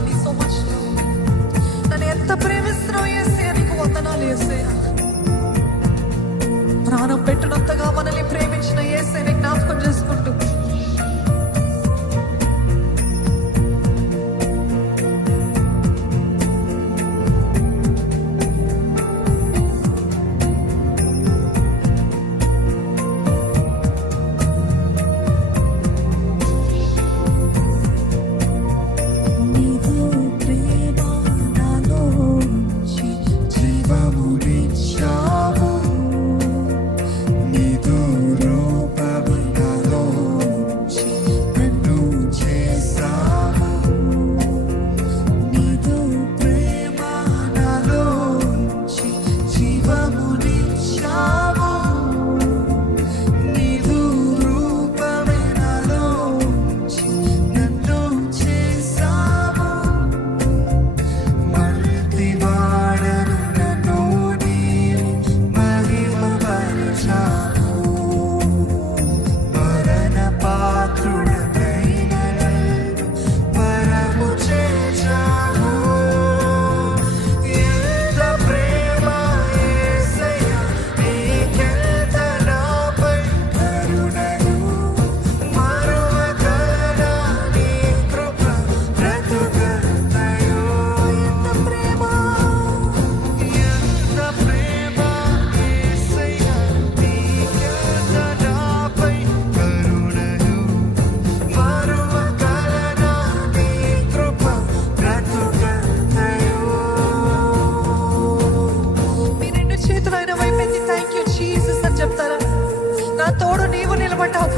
love me so much, Lord. నన్ను ఎంత ప్రేమిస్తున్నావు యేసయ్యా, నీకు వందనాలు యేసయ్యా. ప్రాణం పెట్టినంతగా మనల్ని ప్రేమించిన యేసయ్యని జ్ఞాపకం చేసుకుంటూ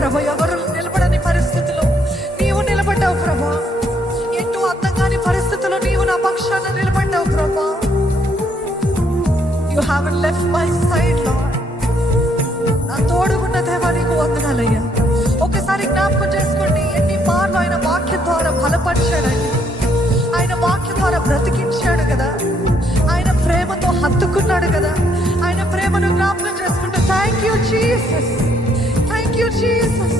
ప్రభా. ఎవరు నిలబడని పరిస్థితిలో నీవు నిలబడ్డావు ప్రభా. ఎటు అర్థం కాని పరిస్థితిలో నీవు నా పక్షాన నిలబడ్డావు ప్రభా. You haven't left my side lord. నా తోడు ఉన్న దేవా నీకు వందనాలయ్యా. ఒకసారి జ్ఞాపకం చేసుకోండి, ఎన్ని మార్లు ఆయన వాక్యం ద్వారా బలపరిచాడని, ఆయన వాక్యం ద్వారా బ్రతికించాడు కదా, ఆయన ప్రేమతో హత్తుకున్నాడు కదా. ఆయన ప్రేమను జ్ఞాపకం చేసుకుంటూ thank you Jesus, thank you Jesus,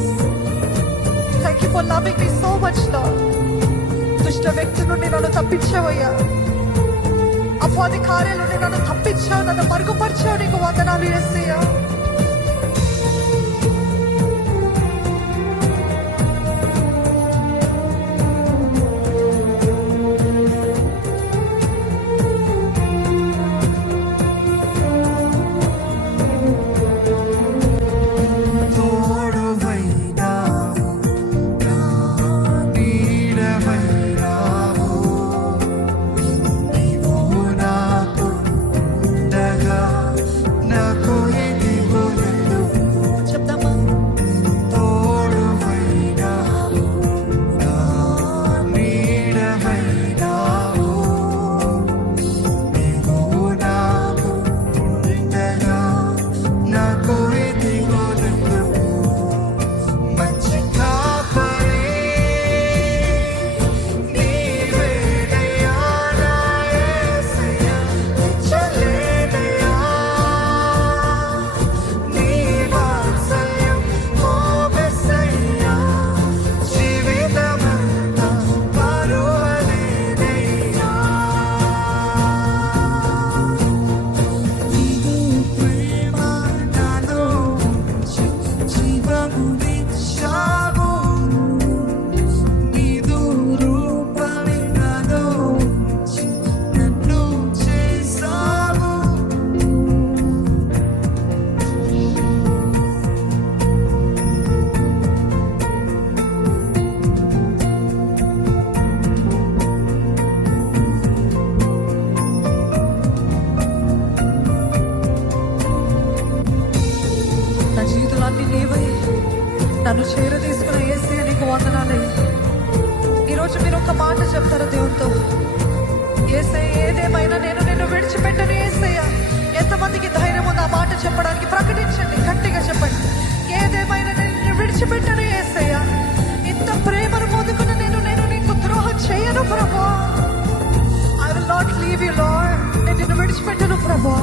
thank you for loving me so much Lord. దుష్ట వ్యక్తి నుండి నన్ను తప్పించావయ్యా, అపవాది కార్యాల నుండి నన్ను తప్పించావు, నన్ను మరుగుపరిచావు, నీకు వందనాలు యేసయ్యా. నన్ను చేర తీసుకున్న యేసయ్య నీకు వందనాలయ్యా. ఈరోజు మీరు ఒక మాట చెప్తారు దేవుడితో, యేసయ్య ఏదేమైనా నేను నిన్ను విడిచిపెట్టను యేసయ్య. ఎంతమందికి ధైర్యం ఉందో ఆ మాట చెప్పడానికి ప్రకటించండి, గట్టిగా చెప్పండి. ఏదేమైనా నేను నిన్ను విడిచిపెట్టను యేసయ్య. ఇంత ప్రేమను పొందుకున్న నేను నీకు ద్రోహం చేయను ప్రభా. I will not leave you Lord. నేను నిన్ను విడిచిపెట్టను ప్రభా.